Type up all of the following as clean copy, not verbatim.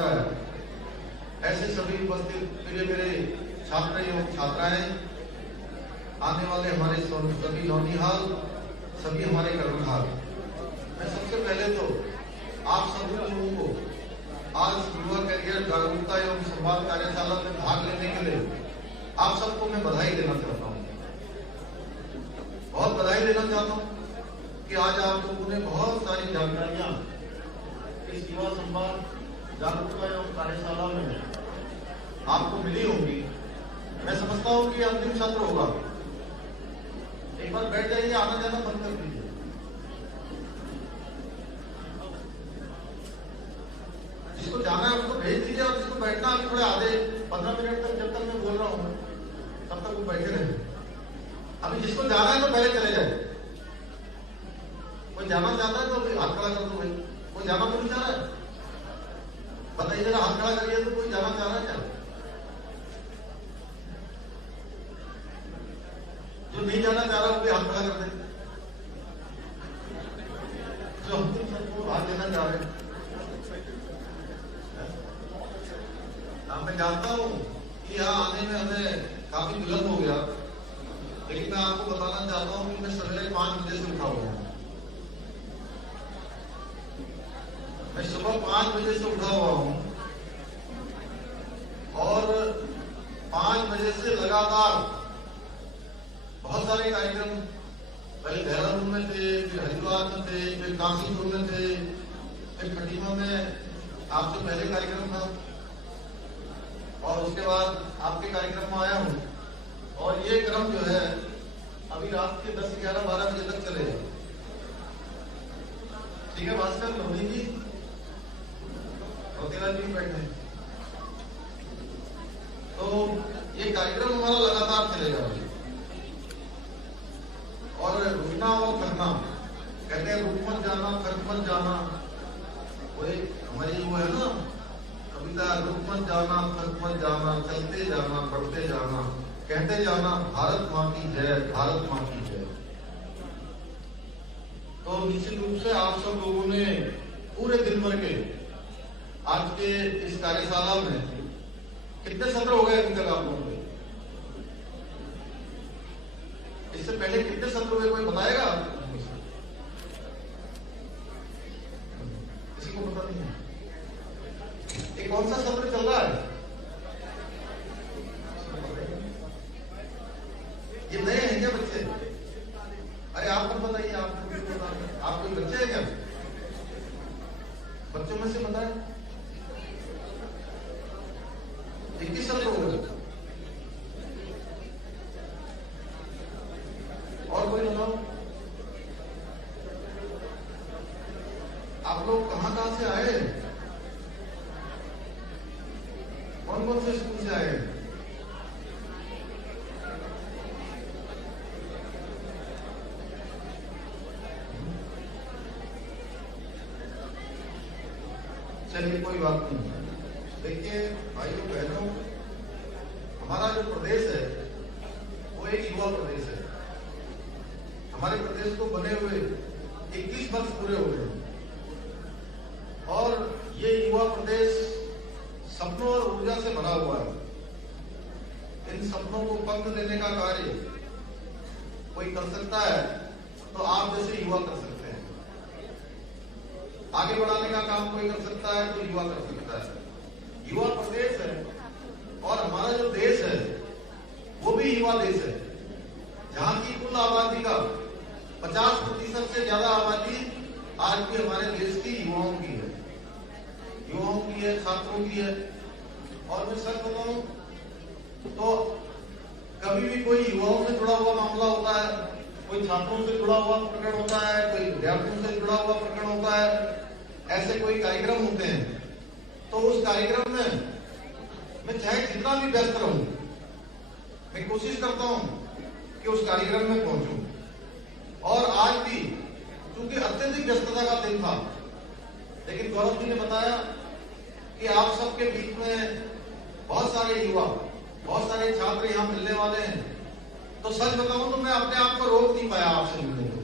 चुका है, ऐसे सभी उपस्थित प्रिय मेरे छात्र एवं छात्राएं, आने वाले हमारे सभी नौनिहाल, सभी हमारे कर्मधार, मैं सबसे पहले तो आप सभी लोगों को आज युवा करियर जागरूकता एवं संवाद कार्यशाला में भाग लेने के लिए आप सबको मैं बधाई देना चाहता हूँ। बहुत बधाई देना चाहता हूँ कि आज आप लोगों ने बहुत सारी जानकारियां इस युवा संवाद जागरूकता एवं कार्यशाला में आपको मिली होंगी। मैं समझता हूँ कि अंतिम सत्र होगा, एक बार बैठ जाइए, आना जाना बंद कर दीजिए। जिसको जाना है उसको भेज दीजिए और जिसको बैठना है थोड़े आधे 15 मिनट तक, जब तक मैं बोल रहा हूँ तब तक वो बैठे रहे। अभी जिसको जाना है तो पहले चले जाए। कोई जाना चाहता है तो हाथ खड़ा कर दो भाई। कोई जाना तो नहीं चाह रहा है, बताइए जरा, हाथ खड़ा करिए तो कोई जाना चाह रहा है क्या? जो नहीं जाना चाह रहा वो भी हाथ खड़ा कर दे। जो अंतिम सबको भाग देना चाह रहे हैं, मैं जानता हूं कि यहाँ आने में हमें काफी विलंब हो गया, लेकिन मैं आपको बताना चाहता हूं कि मैं सवेरे 5 बजे से उठा हुआ हूं। मैं सुबह 5 बजे से उठा हुआ हूं और 5 बजे से लगातार बहुत सारे कार्यक्रम, पहले देहरादून में थे, फिर हरिद्वार में थे, फिर काशीपुर में थे, फिर खटीमा में आपसे पहले कार्यक्रम था और उसके बाद आपके कार्यक्रम में आया हूं। और ये क्रम जो है अभी रात के 10, 11, 12 बजे तक चलेगा। ठीक है भास्कर, लोधी जी और तेरा जी बैठे, तो ये कार्यक्रम हमारा लगातार चलेगा। और रुकना और करना, कहते हैं रुक मत जाना, खर्च मत जाना, वो एक हमारी वो है ना कविता, रुक मत जाना, खर्च मत जाना, चलते जाना, बढ़ते जाना, कहते जाना भारत माँ की जय, भारत माँ की जय। तो निश्चित रूप से आप सब लोगों ने पूरे दिन भर के आज के इस कार्यशाला में कितने सत्र हो गए अभी तक आप लोगों के? इससे पहले कितने सत्र हुए कोई बताएगा? किसी को पता नहीं है? ये कौन सा सत्र चल रहा है? ये नए हैं क्या बच्चे? अरे आपको बताइए, आप कोई बच्चे हैं क्या? बच्चों में से बताए 21 सत्र हो गए। और कोई बताओ, आप लोग कहां से आए? कौन कौन से स्कूल से आए? चलिए कोई बात नहीं। देखिए भाइयों बहनों, हमारा जो प्रदेश है वो एक युवा प्रदेश है। हमारे प्रदेश को बने हुए 21 वर्ष पूरे हो गए और ये युवा प्रदेश सपनों और ऊर्जा से भरा हुआ है। इन सपनों को पंख देने का कार्य कोई कर सकता है तो आप जैसे युवा कर सकते हैं। आगे बढ़ाने का काम कोई कर सकता है तो युवा कर सकता है। युवा प्रदेश है और हमारा जो देश है वो भी युवा देश है, जहां की कुल आबादी का 50% से ज्यादा आबादी आज भी हमारे देश की युवाओं की है, छात्रों की है। और मैं सच बताऊं तो कभी भी कोई युवाओं से जुड़ा हुआ मामला होता है, कोई छात्रों से जुड़ा हुआ प्रकरण होता है, कोई विद्यार्थियों से जुड़ा हुआ प्रकरण होता है, ऐसे कोई कार्यक्रम होते हैं, तो उस कार्यक्रम में मैं चाहे जितना भी व्यस्त रहूं, मैं कोशिश करता हूं कि उस कार्यक्रम में पहुंचूं। और आज भी चूंकि अत्यधिक व्यस्तता का दिन था, लेकिन गौरव जी ने बताया कि आप सबके बीच में बहुत सारे युवा, बहुत सारे छात्र यहाँ मिलने वाले हैं, तो सच बताऊं तो मैं अपने आप को रोक नहीं पाया आपसे मिलने को।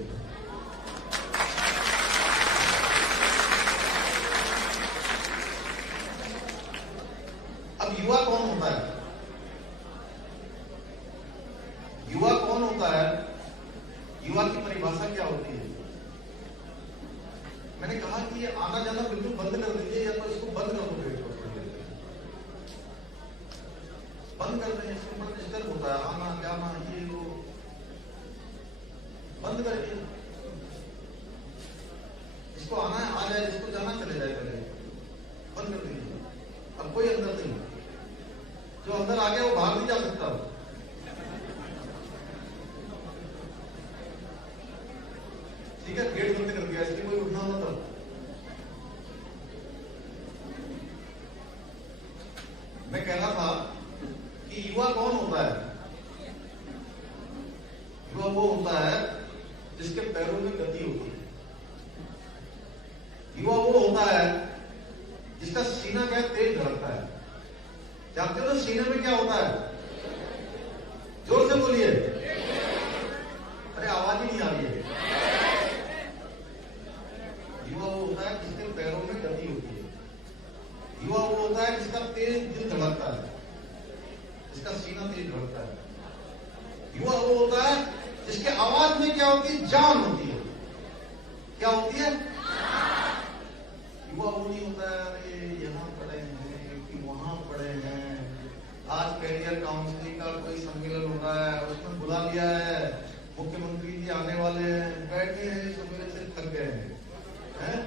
बाकी ये आना जाना बिल्कुल बंद कर दीजिए, या तो इसको बंद कर दो, गेट को बंद कर दें, इसके ऊपर डिस्टर्ब होता है, आना जाना ये वो, बंद करिए। इसको आना है आ जाए, जिसको जाना चले जाए, करे बंद कर दीजिए। अब कोई अंदर नहीं, जो अंदर आ गया वो बाहर नहीं जा सकता। ठीक है, गेट बंद कर दिया, इसलिए कोई उठना ना तब। मैं कह रहा था कि युवा कौन होता है? युवा वो होता है जिसके पैरों में गति होती है। युवा वो होता है जिसका सीना क्या तेज धड़कता है। जानते हो सीने में क्या होता है? जोर से बोलिए, अरे आवाज ही नहीं आ रही है। युवा वो होता है जिसके पैरों में गति होती है। युवा वो होता है जिसका तेज दिल धड़कता है, जिसका सीना तेज धड़कता है। युवा वो होता है जिसके आवाज में क्या होती है? जान होती है। क्या होती है? युवा वो नहीं होता है अरे यहाँ पढ़े हैं कि वहां पढ़े हैं, आज कैरियर काउंसलिंग का कोई सम्मेलन हो रहा है, उसमें बुला लिया है, मुख्यमंत्री जी आने वाले हैं, बैठे हैं सवेरे से थक गए हैं,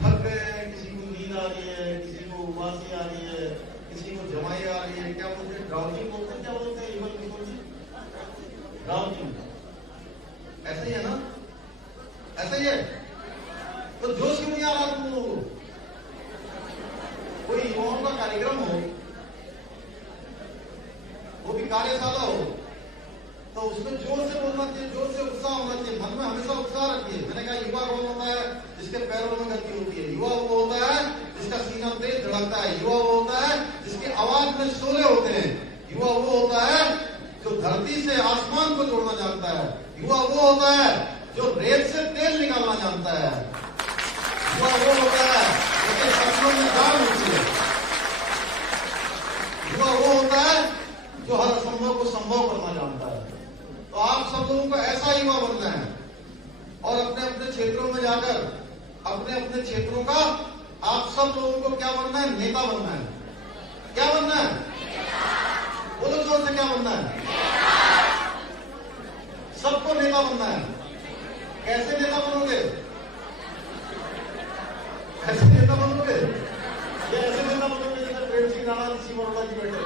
थक गए हैं, किसी को नींद आ रही है, किसी को उबासी आ रही है, किसी को जमाई आ रही है, क्या बोलते हैं ड्राउजिंग बोलते हैं, क्या बोलते हैं इवन किशोर जी? ड्राउजिंग। ऐसा ही है ना? ऐसा ही है। तो जोश क्यों नहीं आ रहा तुम लोगों को? कोई युवाओं का कार्यक्रम हो, वो भी कार्यशाला हो, तो उसमें जोर से बोलना चाहिए, जोर से उत्साह होना चाहिए, मन में हमेशा उत्साह रखिए। मैंने कहा युवा कौन होता है? जिसके पैरों में गति होती है। युवा वो होता है जिसका सीना तेज धड़कता है। युवा वो होता है जिसकी आवाज में शोले होते हैं। युवा वो होता है जो धरती से आसमान को जोड़ना जानता है। युवा वो होता है जो रेत से तेल निकालना जानता है। युवा वो होता है जिसके सपनों में जान होती है। युवा वो होता है जो हर असंभव को संभव करना जानता है। तो आप सब लोगों को ऐसा युवा बनना है और अपने अपने क्षेत्रों में जाकर अपने अपने क्षेत्रों का आप सब लोगों को क्या बनना है? नेता बनना है। क्या बनना है? बोलो जोर से, क्या बनना है? सबको नेता बनना है। कैसे नेता बनोगे? ऐसे नेता बनोगे या ऐसे नेता बनोगे जैसे प्रेम सिंह राणा ऋषि मरोड़ा जी बैठे हैं?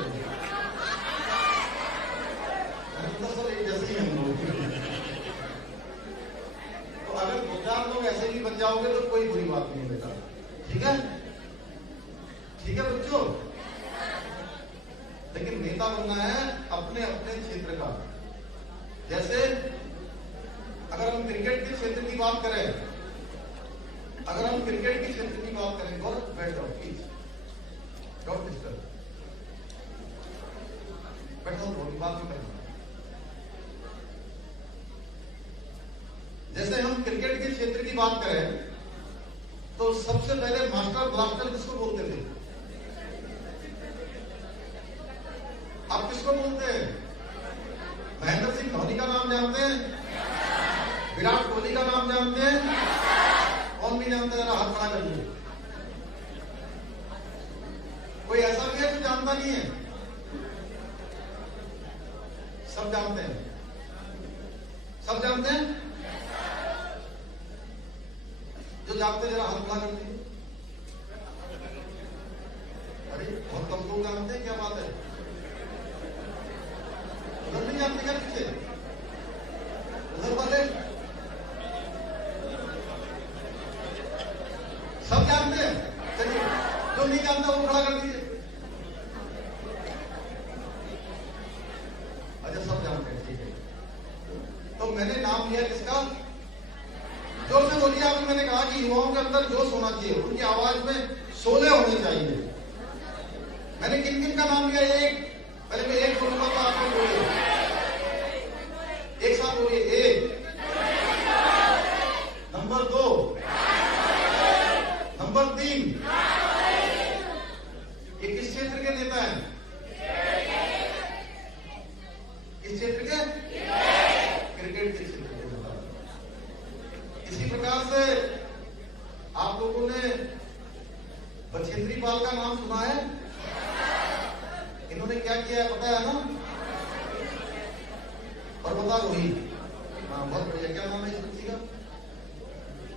सर एक जैसे ही हम लोग। तो अगर दो चार लोग ऐसे भी बन जाओगे तो कोई बुरी बात नहीं बेटा। ठीक है? ठीक है बच्चों? लेकिन नेता बनना है अपने अपने क्षेत्र का। जैसे अगर हम क्रिकेट के क्षेत्र की बात करें, अगर हम क्रिकेट के क्षेत्र की बात करें, गौरव बैठ जाओ प्लीज, डोंट डिस्टर्ब, बैठो, थोड़ी बात भी करना। जैसे हम क्रिकेट के क्षेत्र की बात करें तो सबसे पहले मास्टर ब्लास्टर किसको बोलते थे? आप किसको बोलते हैं? महेंद्र सिंह धोनी का नाम जानते हैं? विराट कोहली का नाम जानते हैं? कौन भी जानते हैं? हाथ खड़ा करिए। कोई ऐसा भी है जो जानता नहीं है? सब जानते हैं? सब जानते हैं? जो जानते जरा हाथ खड़ा कर दीजिए। अरे बहुत कम लोग जानते हैं, क्या बात है? उधर नहीं जानते क्या? पीछे उधर वाले सब जानते हैं? चलिए, जो नहीं जानता वो खड़ा कर दीजिए। अच्छा, सब जानते हैं, ठीक है। तो मैंने नाम लिया किसका? जोर से बोलिए। आपको मैंने कहा कि युवाओं के अंदर जोश होना चाहिए, उनकी आवाज में शोले होने चाहिए। मैंने किन किन का नाम लिया? एक, पहले मैं एक बोलूंगा तो आप लोग बोलिए, एक साथ बोलिए। एक, नंबर 2, नंबर 3। ये किस क्षेत्र के नेता हैं? किस क्षेत्र के? क्रिकेट के क्षेत्र के नेता। इसी प्रकार से आप आप लोगों ने बछेंद्री पाल का नाम सुना है? इन्होंने क्या किया है पता है ना? पर्वता रोही। हाँ बहुत बढ़िया। क्या नाम है इस बच्ची का?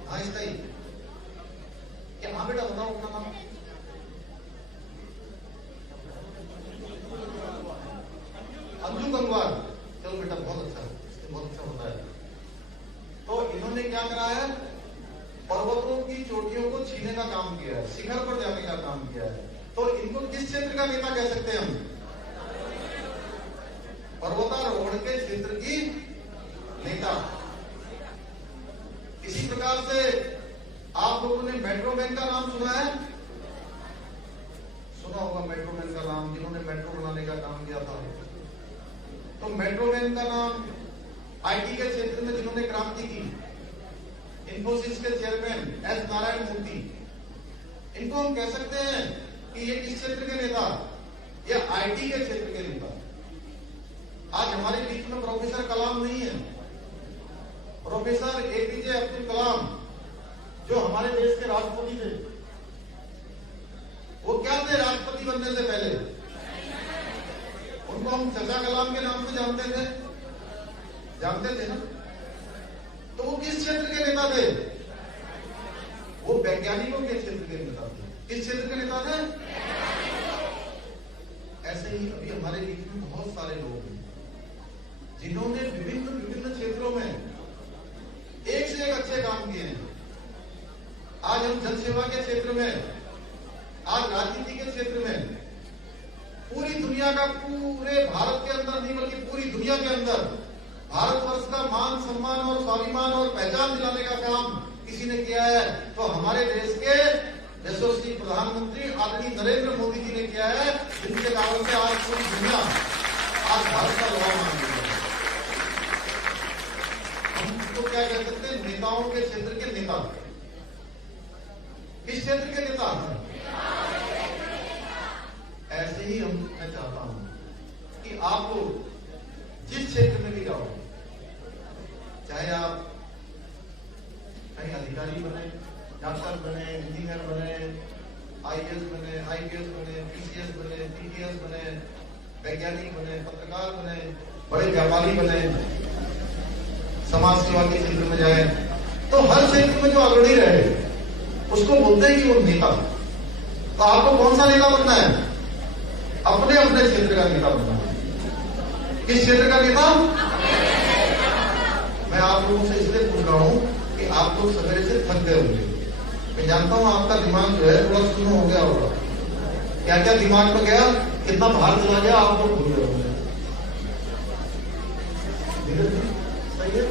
हाँ इसका ही क्या? हाँ बेटा बताओ अपना नाम। अंजू गंगवार। चलो बेटा बहुत अच्छा, बहुत अच्छा होता है। तो इन्होंने क्या करा है? पर्वतों की चोटियों को छीने का काम किया है, शिखर पर जाने का काम किया है। तो इनको किस क्षेत्र का नेता कह सकते हैं हम? पर्वतारोहण के क्षेत्र की नेता। इसी प्रकार से आप लोगों ने मेट्रो मैन का नाम सुना है? सुना होगा मेट्रो मैन का नाम, जिन्होंने मेट्रो बनाने का काम किया था। तो मेट्रो मैन का नाम आईटी के क्षेत्र में जिन्होंने क्रांति की, इंफोसिस के चेयरमैन एस नारायण मूर्ति, इनको हम कह सकते हैं कि ये किस क्षेत्र के नेता? ये आईटी के क्षेत्र के नेता। आज हमारे बीच में प्रोफेसर कलाम नहीं है। प्रोफेसर एपीजे अब्दुल कलाम जो हमारे देश के राष्ट्रपति थे, वो क्या थे राष्ट्रपति बनने से पहले? उनको हम चाचा कलाम के नाम से जानते थे, जानते थे ना? तो वो किस क्षेत्र के नेता थे? वो वैज्ञानिकों के क्षेत्र के नेता थे। किस क्षेत्र के नेता थे? ऐसे ही अभी हमारे बीच में बहुत सारे लोग हैं जिन्होंने विभिन्न विभिन्न क्षेत्रों में एक से एक अच्छे काम किए हैं। आज हम जन सेवा के क्षेत्र में, आज राजनीति के क्षेत्र में पूरी दुनिया का, पूरे भारत के अंदर नहीं बल्कि पूरी दुनिया के अंदर भारतवर्ष का मान सम्मान और स्वाभिमान और पहचान दिलाने का काम किसी ने किया है तो हमारे देश के यशस्वी प्रधानमंत्री आदरणीय नरेंद्र मोदी जी ने किया है, जिनके कारण से आज पूरी दुनिया आज भारत का लोहा मान रही है। हम तो क्या कह सकते हैं? नेताओं के क्षेत्र के नेता। किस क्षेत्र के नेता? ऐसे ही मैं चाहता हूं कि आप लोग जिस क्षेत्र में भी जाओ, चाहे आप कहीं अधिकारी बने, डॉक्टर बने, इंजीनियर बने, आईएएस बने, आईपीएस बने, पीसीएस बने, पीटीएस बने, वैज्ञानिक बने, पत्रकार बने, बड़े व्यापारी बने, समाज सेवा के क्षेत्र में जाए, तो हर क्षेत्र में जो अग्रणी रहे उसको बोलते हैं कि वो नेता। तो आपको कौन सा नेता बनना है? अपने अपने क्षेत्र का नेता बनना है। किस क्षेत्र का नेता? मैं आप लोगों से इसलिए पूछ रहा हूं कि आप लोग सवेरे से थक गए होंगे। मैं जानता हूं आपका दिमाग जो है थोड़ा शून्य हो गया होगा। क्या क्या दिमाग में गया, कितना बाहर चला गया, आप लोग भूल गए होंगे। सही है?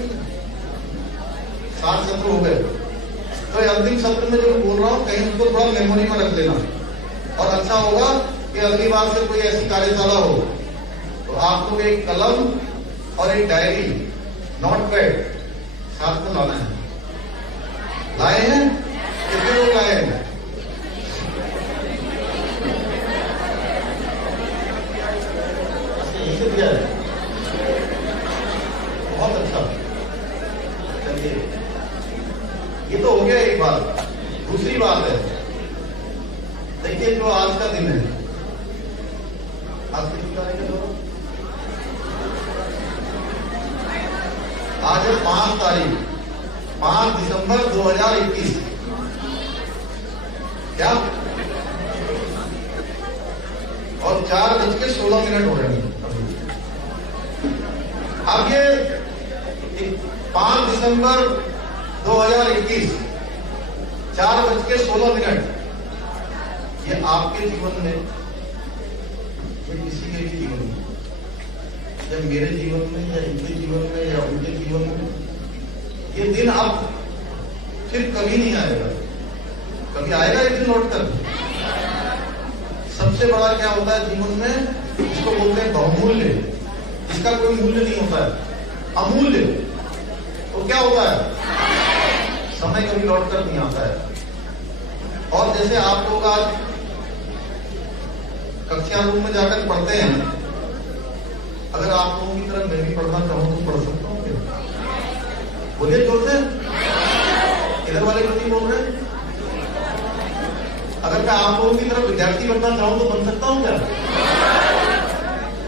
7 सत्र हो गए, तो अंतिम सत्र में जो बोल रहा हूं कहीं उसको थोड़ा मेमोरी में रख लेना। और अच्छा होगा कि अगली बार से कोई ऐसी कार्यशाला हो तो आप लोग एक कलम और एक डायरी, नोटपैड साथ में लाना है। लाए हैं? कितने लोग लाए हैं? यही से दिया है। बहुत अच्छा। चलिए, ये तो हो गया एक बात। दूसरी बात है, देखिए जो आज का दिन है, आज कितनी तारीख है? आज है 5 तारीख, 5 दिसंबर 2021। क्या? और 4:16 हो रहे हैं। अब ये 5 दिसंबर 2021, 4:16, ये आपके जीवन में, ये किसी के भी जीवन में, या मेरे जीवन में, या इनके जीवन में, या उनके जीवन में, ये दिन अब फिर कभी नहीं आएगा। कभी आएगा ये दिन लौट कर? सबसे बड़ा क्या होता है जीवन में, इसको बोलते हैं बहुमूल्य, इसका कोई मूल्य नहीं होता है, अमूल्य। तो क्या होता है? समय कभी लौट कर नहीं आता है। और जैसे आप लोग आज कक्षा रूम में जाकर पढ़ते हैं, अगर आप लोगों की तरह मैं भी पढ़ना चाहूं तो पढ़ सकता हूं क्या? बोलिए जोर से। इधर वाले क्यों नहीं बोल रहे? अगर मैं आप लोगों की तरफ विद्यार्थी बनना चाहूं तो बन सकता हूं क्या?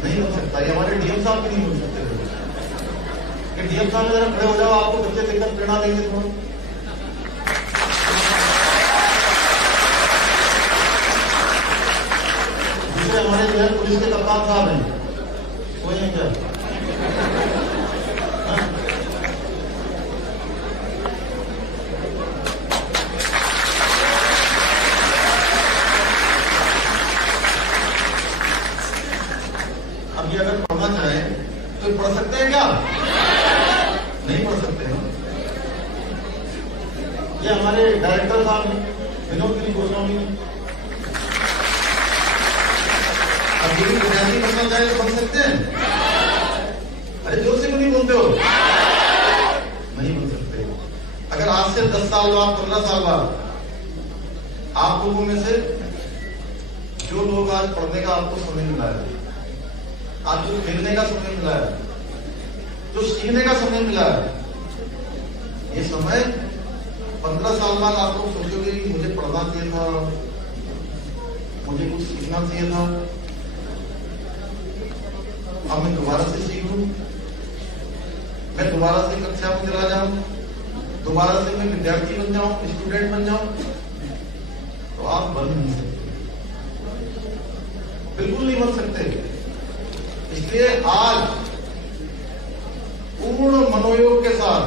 नहीं बन सकता। ये हमारे डीएम साहब भी नहीं बन सकते। कि डीएम साहब जरा खड़े हो जाओ, आपको बच्चे देखकर प्रेरणा देंगे थोड़ा। दूसरे हमारे जो है पुलिस के कप्तान साहब हैं, कोई नहीं क्या? अब ये अगर पढ़ना चाहे तो पढ़ सकते हैं क्या? नहीं पढ़ सकते हैं। ये हमारे डायरेक्टर साहब विनोद गिरी गोस्वामी, अब ये भी विद्यार्थी बनना चाहे तो बन सकते हैं। अरे जोर से क्यों नहीं बोलते हो? नहीं बन सकते। अगर आज से 10 साल बाद, 15 साल बाद आप लोगों में से जो लोग आज पढ़ने का आपको समय मिला है, आज जो खेलने का समय मिला है, जो सीखने का समय मिला है, ये समय 15 साल बाद आप लोग सोचोगे कि मुझे पढ़ना चाहिए था, मुझे कुछ सीखना चाहिए था, अब मैं दोबारा से सीख लूं, मैं दोबारा से कक्षा में चला जाऊं, दोबारा से मैं विद्यार्थी बन जाऊं, स्टूडेंट बन जाऊं, तो आप बन नहीं सकते, बिल्कुल नहीं बन सकते। इसलिए आज पूर्ण मनोयोग के साथ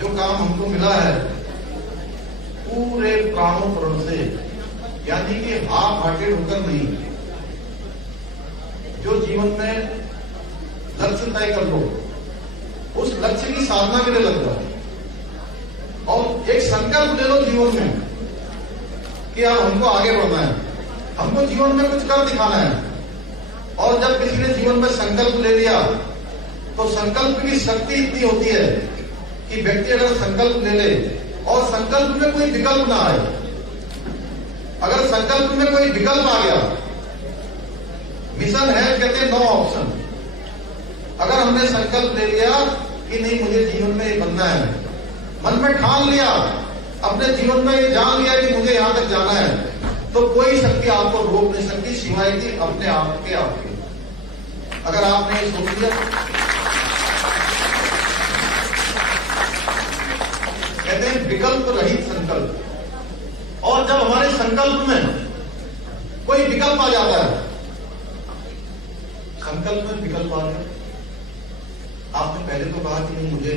जो काम हमको मिला है, पूरे प्राणों प्रण से, यानी कि हाफ हार्टेड होकर नहीं, जो जीवन में लक्ष्य तय कर लो, उस लक्ष्य की साधना के लिए लग जाओ और एक संकल्प ले लो जीवन में कि अब हमको आगे बढ़ना है, हमको जीवन में कुछ कर दिखाना है। और जब किसी ने जीवन में संकल्प ले लिया तो संकल्प की शक्ति इतनी होती है कि व्यक्ति अगर संकल्प ले ले और संकल्प में कोई विकल्प ना आए, अगर संकल्प में कोई विकल्प आ गया, मिशन है कहते हैं नो ऑप्शन, अगर हमने संकल्प ले लिया कि नहीं मुझे जीवन में ये बनना है, मन में ठान लिया, अपने जीवन में ये जान लिया कि मुझे यहां तक जाना है, तो कोई शक्ति आपको रोक नहीं सकती सिवाय कि अपने आप के आपके। अगर आपने ये सोच लिया, कहते हैं विकल्प रहित संकल्प। और जब हमारे संकल्प में कोई विकल्प आ जाता है, संकल्प में विकल्प आ गया, आपने पहले तो कहा कि नहीं मुझे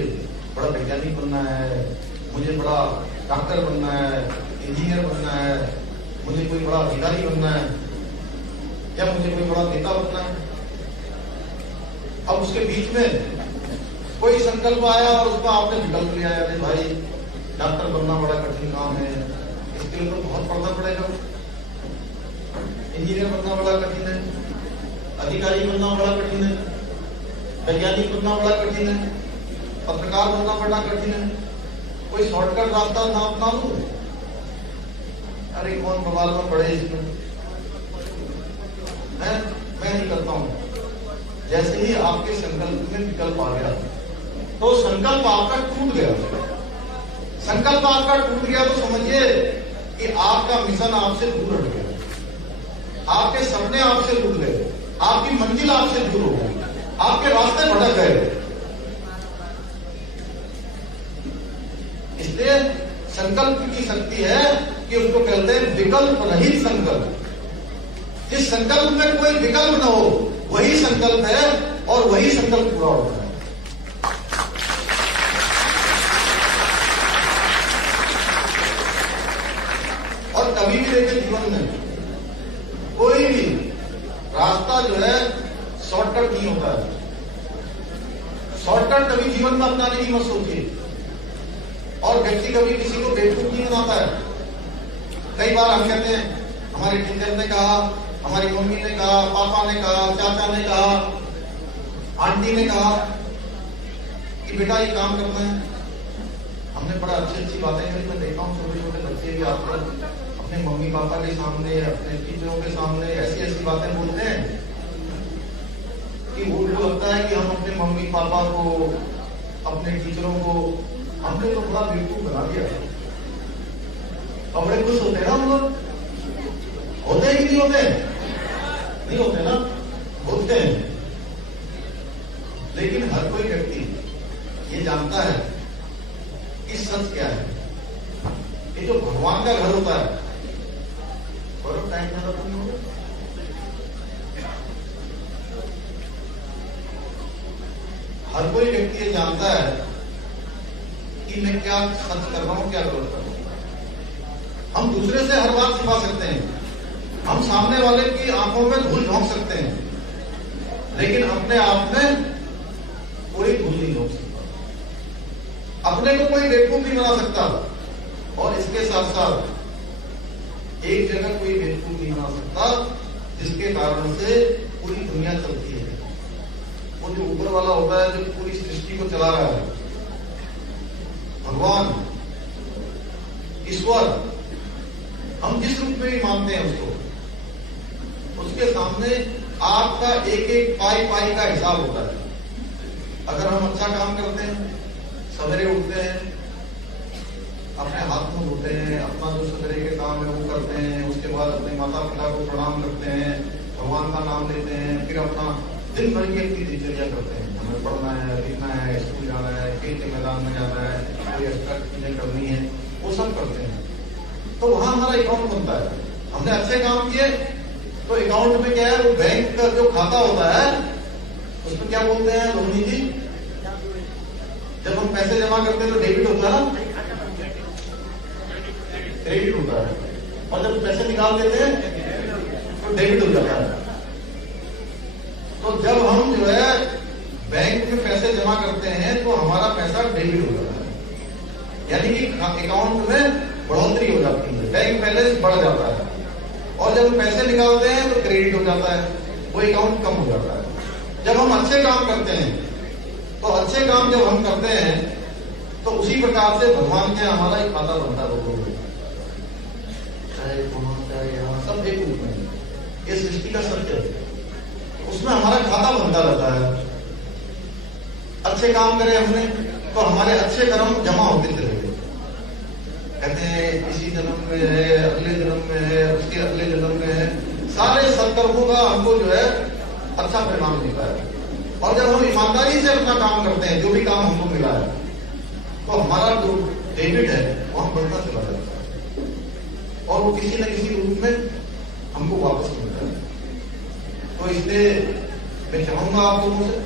बड़ा वैज्ञानिक बनना है, मुझे बड़ा डॉक्टर बनना है, इंजीनियर बनना है, मुझे कोई बड़ा अधिकारी बनना है, या मुझे कोई बड़ा नेता बनना है। अब उसके बीच में कोई संकल्प आया और उसका आपने विकल्प लिया, अरे भाई डॉक्टर बनना बड़ा कठिन काम है, इसके लिए तो बहुत पढ़ना पड़ेगा, इंजीनियर बनना बड़ा कठिन है, अधिकारी बनना बड़ा कठिन है, वैज्ञानिक बनना बड़ा कठिन है, पत्रकार बनना बड़ा कठिन है, कोई शॉर्टकट रास्ता ना अपना लूं, अरे कौन बवाल में पड़े इसमें, मैं नहीं करता हूं। जैसे ही आपके संकल्प में विकल्प आ गया तो संकल्प आपका टूट गया। संकल्प आपका टूट गया तो समझिए कि आपका मिशन आपसे दूर हट गया, आपके सपने आपसे टूट गए, आपकी मंजिल आपसे दूर हो गई, आपके रास्ते भटक गए। इसलिए संकल्प की शक्ति है कि उसको कहते हैं विकल्प रहित संकल्प। जिस संकल्प में कोई विकल्प न हो वही संकल्प है और वही संकल्प पूरा होता है। और कभी भी देखिए जीवन में कोई भी रास्ता जो है शॉर्टकट नहीं होता है। शॉर्टकट कभी जीवन में अपनाने की मत सोचिए, और व्यक्ति कभी किसी को बेवकूफ नहीं बनाता है। कई बार हम कहते हैं, हमारे टीचर ने कहा, हमारी मम्मी ने कहा, पापा ने कहा, चाचा ने कहा, आंटी ने कहा कि बेटा ये काम करना है। हमने बड़ा अच्छी अच्छी बातें करी। मैं देखता हूँ छोटे छोटे बच्चे भी आजकल अपने मम्मी पापा के सामने, अपने टीचरों के सामने ऐसी ऐसी बातें बोलते हैं कि उनको लगता है कि हम अपने मम्मी पापा को, अपने टीचरों को हमने तो बड़ा बेवकूफ बना दिया। और बड़े खुश होते हैं हम लोग कि नहीं होते? नहीं होते ना, होते हैं। लेकिन हर कोई व्यक्ति ये जानता है कि सच क्या है। ये जो भगवान का घर होता है, और टाइम ज्यादा तो नहीं होगा, हर कोई व्यक्ति ये जानता है कि मैं क्या सच कर रहा हूं, क्या गलत कर रहा हूं। हम दूसरे से हर बात छिपा सकते हैं, हम सामने वाले की आंखों में धूल झोंक सकते हैं, लेकिन अपने आप में कोई धूल नहीं झोंक सकता। अपने को कोई बेवकूफ नहीं बना सकता, और इसके साथ साथ एक जगह कोई बेवकूफ नहीं बना सकता जिसके कारण से पूरी दुनिया चलती है। वो जो ऊपर वाला होता है, जो पूरी सृष्टि को चला रहा है, भगवान, ईश्वर, हम जिस रूप में भी मानते हैं उसको, उसके सामने आपका एक एक पाई पाई का हिसाब होता है। अगर हम अच्छा काम करते हैं, सवेरे उठते हैं, अपने हाथ मुंह धोते हैं, अपना जो सवेरे के काम है वो करते हैं, उसके बाद अपने माता पिता को प्रणाम करते हैं, भगवान का नाम लेते हैं, फिर अपना दिन भर की अपनी दिनचर्या करते हैं। हमें पढ़ना है, लिखना है, स्कूल जाना है, खेल के मैदान में जाना है, कोई एक्स्ट्रा चीजें करनी है, वो सब करते हैं। तो वहां हमारा अकाउंट बनता है। हमने अच्छे काम किए तो अकाउंट में क्या है, वो बैंक का जो खाता होता है उसमें क्या बोलते हैं रोहिणी जी, जब हम पैसे जमा करते हैं तो डेबिट होता है ना, क्रेडिट होता है, और जब पैसे निकाल देते हैं तो डेबिट हो जाता है। तो जब हम जो है बैंक में पैसे जमा करते हैं तो हमारा पैसा डेबिट हो जाता है, यानी कि अकाउंट में बढ़ोतरी हो जाती है, बैंक बैलेंस बढ़ जाता है। और जब हम पैसे निकालते हैं तो क्रेडिट हो जाता है, वो अकाउंट कम हो जाता है। जब हम अच्छे काम करते हैं तो अच्छे काम जब हम करते हैं तो उसी प्रकार से भगवान के हमारा एक खाता बनता है। लोगों चाहे वहां चाहे यहाँ सब एक रूप में, ये सृष्टि का सत्य है, उसमें हमारा खाता बनता रहता है। अच्छे काम करें हमने तो हमारे अच्छे कर्म जमा होते चले गए। कहते हैं इसी जन्म में है, अगले जन्म में है, उसके अगले जन्म में है, सारे सत्कर्मों का हमको जो है अच्छा परिणाम मिलता है। और जब हम ईमानदारी से अपना काम करते हैं, जो भी काम हमको मिला है, तो हमारा जो डेबिट है वो हम बढ़ता चला जाता है, और वो किसी न किसी रूप में हमको वापस मिलता है। तो इसलिए मैं चाहूंगा आप लोगों से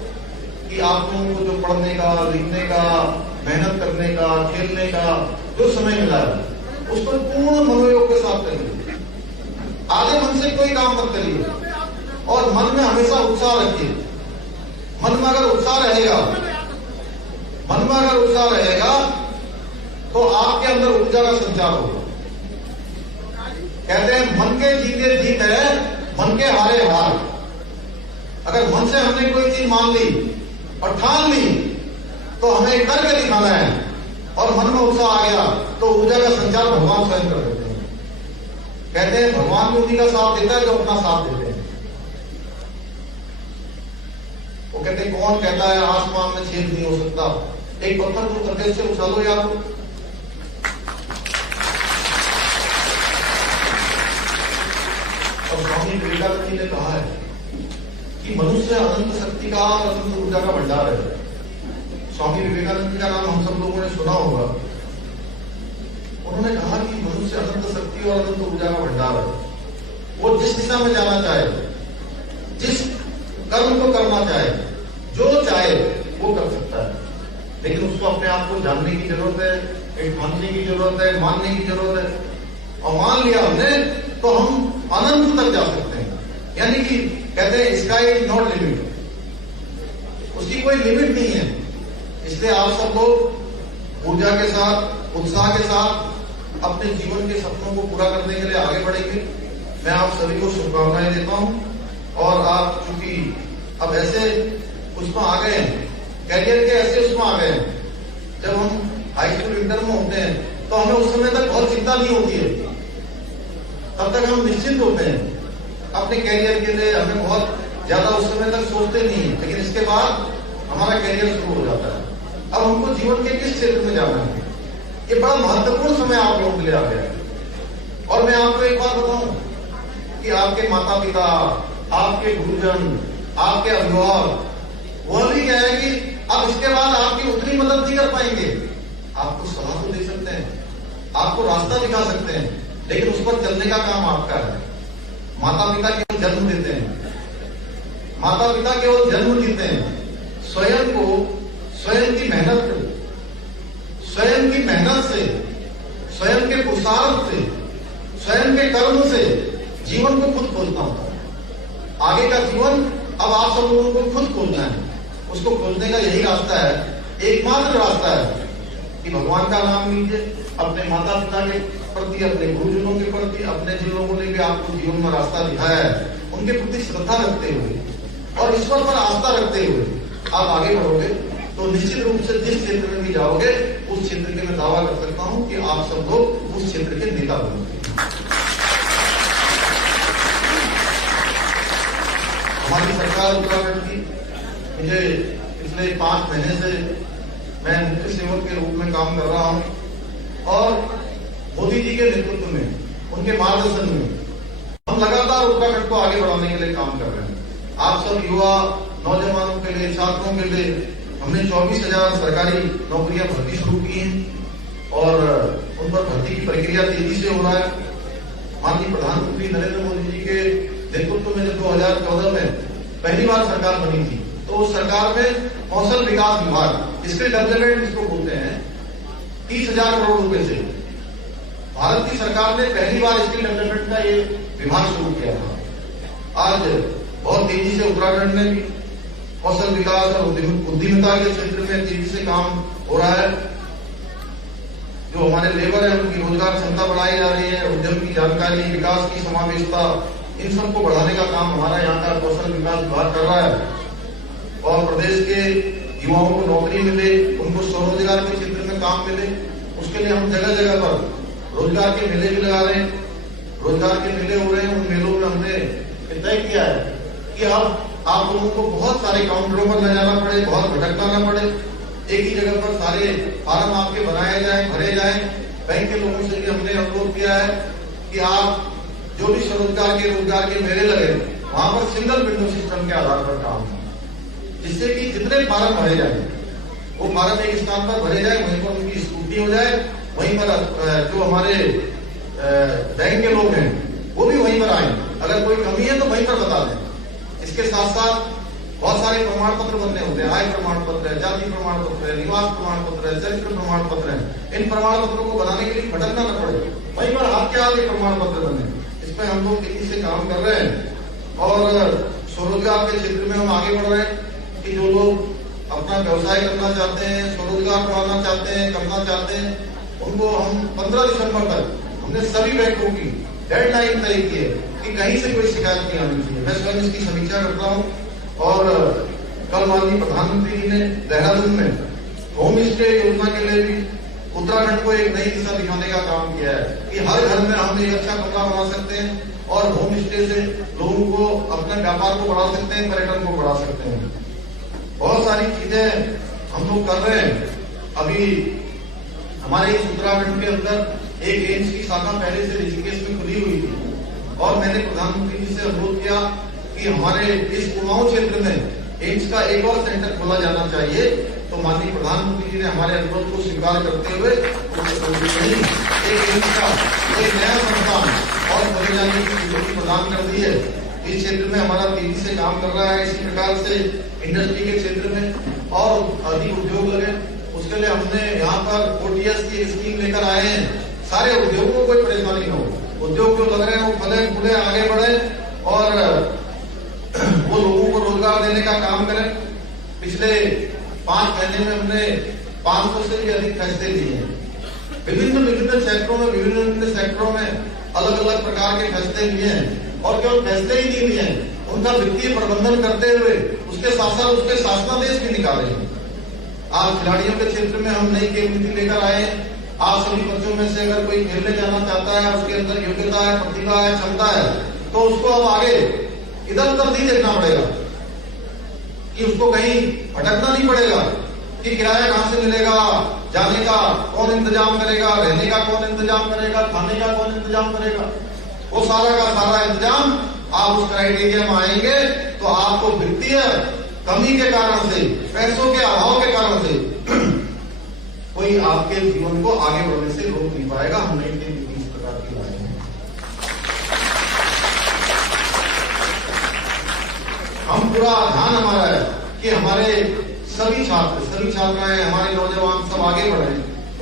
कि आप लोगों को जो पढ़ने का, लिखने का, मेहनत करने का, खेलने का जो समय मिला है, उस पर पूर्ण मनोयोग के साथ करिए। आधे मन से कोई काम मत करिए, और मन में हमेशा उत्साह रखिए। मन में अगर उत्साह रहेगा, मन में अगर उत्साह रहेगा तो आपके अंदर ऊर्जा का संचार होगा। कहते हैं मन के जीते जीत है, मन के हारे हार। अगर मन से हमने कोई चीज मान ली और ठान ली तो हमें करके दिखाना है, और मन में उत्साह आ गया तो ऊर्जा का संचार भगवान स्वयं कर देते हैं। कहते हैं भगवान भी उन्हीं का साथ देता है जो अपना साथ देते हैं। वो कहते हैं कौन कहता है आसमान में छेद नहीं हो सकता, एक पत्थर को कंधे से उछालो यार। और स्वामी विवेकानंद जी ने कहा है कि मनुष्य अनंत शक्ति का और अनंत ऊर्जा का भंडार है। स्वामी विवेकानंद जी का नाम हम सब लोगों ने सुना होगा। उन्होंने कहा कि मनुष्य अनंत शक्ति और अनंत ऊर्जा का भंडार है। वो जिस दिशा में जाना चाहे, जिस कर्म को करना चाहे, जो चाहे वो कर सकता है, लेकिन उसको अपने आप को जानने की जरूरत है, एक मानने की जरूरत है, मानने की जरूरत है। और मान लिया हमने तो हम अनंत तक जा सकते हैं। यानी कि कहते हैं स्काई इज नॉट लिमिट, उसकी कोई लिमिट नहीं है। इसलिए आप सब लोग ऊर्जा के साथ, उत्साह के साथ अपने जीवन के सपनों को पूरा करने के लिए आगे बढ़ेंगे। मैं आप सभी को शुभकामनाएं देता हूं। और आप चूंकि अब ऐसे उसमें आ गए हैं, कैरियर के ऐसे उसमें आ गए हैं, जब हम हाई स्कूल इंटर में होते हैं तो हमें उस समय तक बहुत चिंता नहीं होती है, तब तक हम निश्चिंत होते हैं अपने कैरियर के लिए। हमें बहुत ज्यादा उस समय तक सोचते नहीं है, लेकिन इसके बाद हमारा कैरियर शुरू हो जाता है। अब हमको जीवन के किस क्षेत्र में जाना है, ये बड़ा महत्वपूर्ण समय आप लोगों के लिए आ गया है। और मैं आपको एक बात बताऊं, कि आपके माता पिता, आपके गुरुजन, आपके अभिभावक, वह भी कह रहे हैं कि अब इसके बाद आपकी उतनी मदद नहीं कर पाएंगे। आपको सलाह तो दे सकते हैं, आपको रास्ता दिखा सकते हैं, लेकिन उस पर चलने का काम आपका है। माता पिता केवल जन्म देते हैं, माता पिता केवल जन्म देते हैं। स्वयं को, स्वयं की मेहनत को, स्वयं की मेहनत से, स्वयं के पुरुषार्थ से, स्वयं के कर्म से जीवन को खुद खोलना होता है। आगे का जीवन अब आप सब लोगों को खुद खोलना है। उसको खोलने का यही रास्ता है, एकमात्र रास्ता है कि भगवान का नाम लीजिए, अपने माता पिता के प्रति, अपने गुरुजनों के प्रति, अपने जिन लोगों ने भी आपको जीवन में रास्ता दिखाया है, उनके प्रति श्रद्धा रखते हुए और ईश्वर पर आस्था रखते हुए आप आगे बढ़ोगे तो निश्चित रूप से जिस क्षेत्र में भी जाओगे, उस क्षेत्र के मैं दावा कर सकता हूं कि आप सब लोग उस क्षेत्र के नेता बनोगे। हमारी सरकार उत्तराखंड की, मुझे पिछले 5 महीने से मैं मुख्य सेवक के रूप में काम कर रहा हूं और मोदी जी के नेतृत्व में, उनके मार्गदर्शन में हम लगातार उत्तराखंड को आगे बढ़ाने के लिए काम कर रहे हैं। आप सब युवा, नौजवानों के लिए, छात्रों के लिए हमने 24,000 सरकारी नौकरियां भर्ती शुरू की हैं और उन पर भर्ती की प्रक्रिया तेजी से हो रहा है। माननीय प्रधानमंत्री नरेंद्र मोदी जी के नेतृत्व में जब 2014 में पहली बार सरकार बनी थी, तो उस सरकार में कौशल विकास विभाग, स्किल डेवलपमेंट जिसको बोलते हैं, 30,000 करोड़ रुपए से भारत की सरकार ने पहली बार स्किल डेवलपमेंट का ये विभाग शुरू किया था। आज बहुत तेजी से उत्तराखंड में भी कौशल विकास और उद्यमिता के क्षेत्र में तेजी से काम हो रहा है। जो हमारे लेबर है उनकी रोजगार क्षमता बढ़ाई जा रही है, उद्यम की जानकारी, विकास की समावेशता, इन सबको बढ़ाने का काम हमारा यहाँ का कौशल विकास विभाग कर रहा है। और प्रदेश के युवाओं को नौकरी मिले, उनको स्वरोजगार के क्षेत्र में काम मिले, उसके लिए हम जगह जगह पर रोजगार के मेले भी लगा रहे हैं। रोजगार के मेले हो रहे हैं, उन मेलों में हमने तय किया है कि अब आप लोगों को बहुत सारे काउंटरों पर न जाना पड़े, बहुत भटकना न पड़े, एक ही जगह पर सारे फार्म आपके बनाए जाएं, भरे जाएं। बैंक के लोगों से भी हमने अनुरोध किया है कि आप जो भी स्वरोजगार के रोजगार के मेले लगे, वहां पर सिंगल विंडो सिस्टम के आधार पर काम हो, जिससे कि जितने फार्म भरे जाए वो फार्म एक स्थान पर भरे जाए, वहीं पर उनकी स्कूटी हो जाए, वहीं पर जो हमारे बैंक के लोग हैं वो भी वहीं पर आए, अगर कोई कमी है तो वहीं पर बता दें। इसके साथ साथ बहुत सारे प्रमाण पत्र बनने होते हैं, आय प्रमाण पत्र है, जाति प्रमाण पत्र है, निवास प्रमाण पत्र है, चरित्र प्रमाण पत्र है। इन प्रमाण पत्रों को बनाने के लिए भटकना न पड़े, वहीं पर हाथ के आगे प्रमाण पत्र बने। इसमें हम लोग तेजी से काम कर रहे हैं और स्वरोजगार के क्षेत्र में हम आगे बढ़ रहे हैं कि जो लोग अपना व्यवसाय करना चाहते हैं, स्वरोजगार बढ़ाना चाहते हैं, करना चाहते हैं, उनको हम 15 दिसंबर तक हमने सभी बैंकों की डेडलाइन तय की है कि कहीं से कोई शिकायत नहीं आनी चाहिए। मैं स्वयं इसकी समीक्षा करता हूँ और कल माननीय प्रधानमंत्री जी ने देहरादून में होम स्टे योजना के लिए भी उत्तराखंड को एक नई दिशा दिखाने का काम किया है कि हर घर में हम एक अच्छा कमरा बना सकते हैं और होम स्टे से लोगों को अपने व्यापार को बढ़ा सकते हैं, पर्यटन को बढ़ा सकते हैं। बहुत सारी चीजें हम लोग कर रहे हैं। अभी हमारे इस उत्तराखंड के अंदर एक एम्स की शाखा पहले से ऋषिकेश में खुली हुई थी और मैंने प्रधानमंत्री जी से अनुरोध किया कि हमारे इस कुमाऊं क्षेत्र में एम्स का एक और सेंटर खोला जाना चाहिए। तो माननीय प्रधानमंत्री जी ने हमारे अनुरोध को स्वीकार करते हुए एक एम्स का एक नया संस्थान और खोले जाने की स्वीकृति प्रदान कर दी है। इस क्षेत्र में हमारा तेजी से काम कर रहा है। इसी प्रकार से इंडस्ट्री के क्षेत्र में और अधिक उद्योग लगे, उसके लिए हमने यहाँ पर ओटीएस की स्कीम लेकर आए हैं। सारे उद्योगों को कोई परेशानी न हो, उद्योग जो लग रहे हैं वो फले फूले आगे बढ़े और वो लोगों को रोजगार देने का काम करें। पिछले 5 महीने में हमने 500 से भी अधिक फैसले लिए हैं। विभिन्न क्षेत्रों में, विभिन्न सेक्टरों में अलग अलग प्रकार के फैसले लिए हैं और केवल फैसले ही नहीं लिए हैं, उनका वित्तीय प्रबंधन करते हुए उसके साथ साथ उसके शासनादेश भी निकाले हैं। आज खिलाड़ियों के क्षेत्र में हम नई खेल नीति लेकर आए हैं। आज सभी बच्चों में से अगर कोई खेलने जाना चाहता है, उसके अंदर योग्यता है, प्रतिभा है, क्षमता है, तो उसको अब आगे इधर उधर नहीं देखना पड़ेगा कि उसको कहीं भटकना नहीं पड़ेगा कि किराया कहां से मिलेगा, जाने का कौन इंतजाम करेगा, रहने का कौन इंतजाम करेगा, खाने का कौन इंतजाम करेगा। वो सारा का सारा इंतजाम आप उस क्राइटेरिया में आएंगे तो आपको वित्तीय कमी के कारण से, पैसों के अभाव के कारण से कोई आपके जीवन को आगे बढ़ने से रोक नहीं पाएगा। हम नई नीति इस प्रकार की लाए हैं। हम पूरा ध्यान हमारा है कि हमारे सभी छात्र, सभी छात्राएं, हमारे नौजवान सब आगे बढ़े।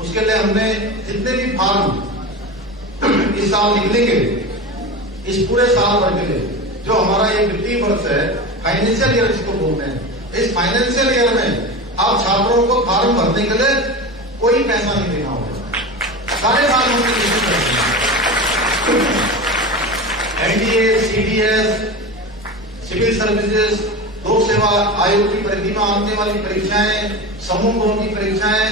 उसके लिए हमने जितने भी फॉर्म इस साल निकलेंगे, इस पूरे साल भर के लिए जो हमारा ये वित्तीय वर्ष है, फाइनेंशियल ईयर जिसको बोलते हैं, इस फाइनेंशियल ईयर में आप छात्रों को फॉर्म भरने के लिए कोई पैसा नहीं देना होगा। सारे फॉर्म हम निश्चित करेंगे। एनडीए, सीडीएस, सिविल सर्विसेज, लोक सेवा आयोग की परिधि में आने वाली परीक्षाएं, समूह भवन की परीक्षाएं,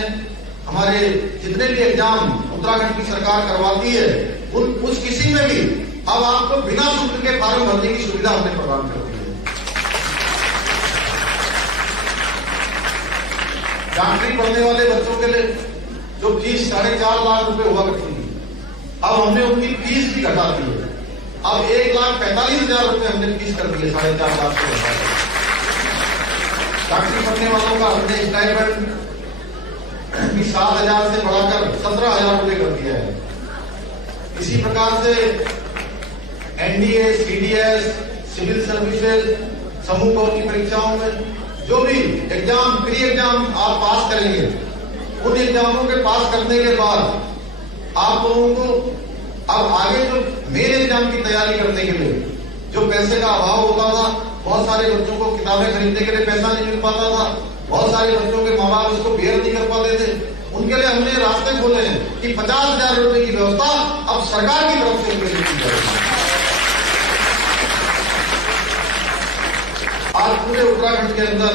हमारे जितने भी एग्जाम उत्तराखंड की सरकार करवाती है, उस किसी में भी अब आपको बिना शुल्क के फॉर्म भरने की सुविधा हमने प्रदान कर दी है। डॉक्टरी पढ़ने वाले बच्चों के लिए जो फीस 4.5 लाख रुपए हुआ करती थी, अब हमने उनकी फीस भी घटा दी है। अब 1,45,000 रुपए हमने फीस कर दी है 4.5 लाख से बढ़ाकर। डॉक्टरी पढ़ने वालों का हमने स्टाइपेंड 7,000 से बढ़ाकर 17,000 रुपए कर दिया है। इसी प्रकार से एनडीए, सीडीएस, सिविल सर्विसेज, समूह भवन की परीक्षाओं में जो भी एग्जाम, प्री एग्जाम आप पास करेंगे, उन एग्जामों के पास करने के बाद आप लोगों को अब आगे जो मेन एग्जाम की तैयारी करने के लिए जो पैसे का अभाव होता था, बहुत सारे बच्चों को किताबें खरीदने के लिए पैसा नहीं मिल पाता था, बहुत सारे बच्चों के माँ बाप इसको बेयर नहीं कर पाते थे, उनके लिए हमने रास्ते खोले हैं कि 50,000 रुपए की व्यवस्था अब सरकार की तरफ से उनके लिए की जाएगी। आज पूरे उत्तराखंड के अंदर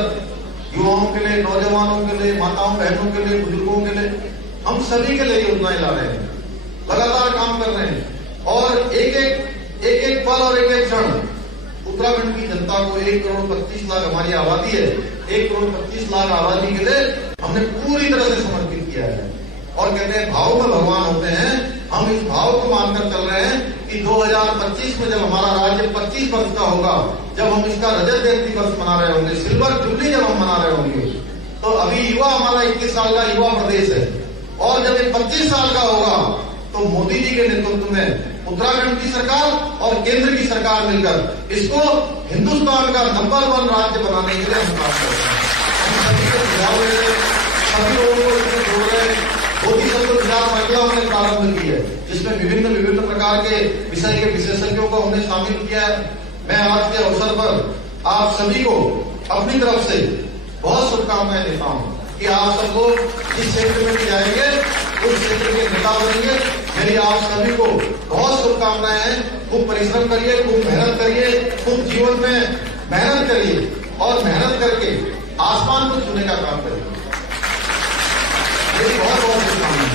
युवाओं के लिए, नौजवानों के लिए, माताओं बहनों के लिए, बुजुर्गों के लिए, हम सभी के लिए योजनाएं ला रहे हैं, लगातार काम कर रहे हैं। और एक एक पल और एक एक क्षण उत्तराखंड की जनता को 1,25,00,000 हमारी आबादी है, 1,25,00,000 आबादी के लिए हमने पूरी तरह से समर्पित किया है। और कहते हैं भाव में भगवान होते हैं, हम इस भाव को मानकर चल रहे हैं कि 2025 में जब हमारा राज्य 25 वर्ष का होगा, जब हम इसका रजत जयंती वर्ष मना रहे होंगे, सिल्वर जुबली जब हम मना रहे होंगे, तो अभी युवा हमारा 21 साल का युवा प्रदेश है, और जब ये 25 साल का होगा तो मोदी जी के नेतृत्व में उत्तराखंड की सरकार और केंद्र की सरकार मिलकर इसको हिंदुस्तान का नंबर 1 राज्य बनाने के लिए हम काम कर रहे हैं। हम सभी को सुझाव दे रहे हैं, सभी लोगों को इसमें जोड़ रहे हैं। मोदी शब्द विचार महिला हमने प्रारंभ की है, जिसमें विभिन्न प्रकार के विषय के विशेषज्ञों को हमने शामिल किया है। मैं आज के अवसर पर आप सभी को अपनी तरफ से बहुत शुभकामनाएं देता हूँ कि आप सब लोग जिस क्षेत्र में भी जाएंगे उस क्षेत्र के नेता बनेंगे। मेरी आप सभी को बहुत शुभकामनाएं हैं। खूब परिश्रम करिए, खूब मेहनत करिए, खूब जीवन में मेहनत करिए और मेहनत करके आसमान को छूने का काम करिए। मेरी बहुत शुभकामनाएं।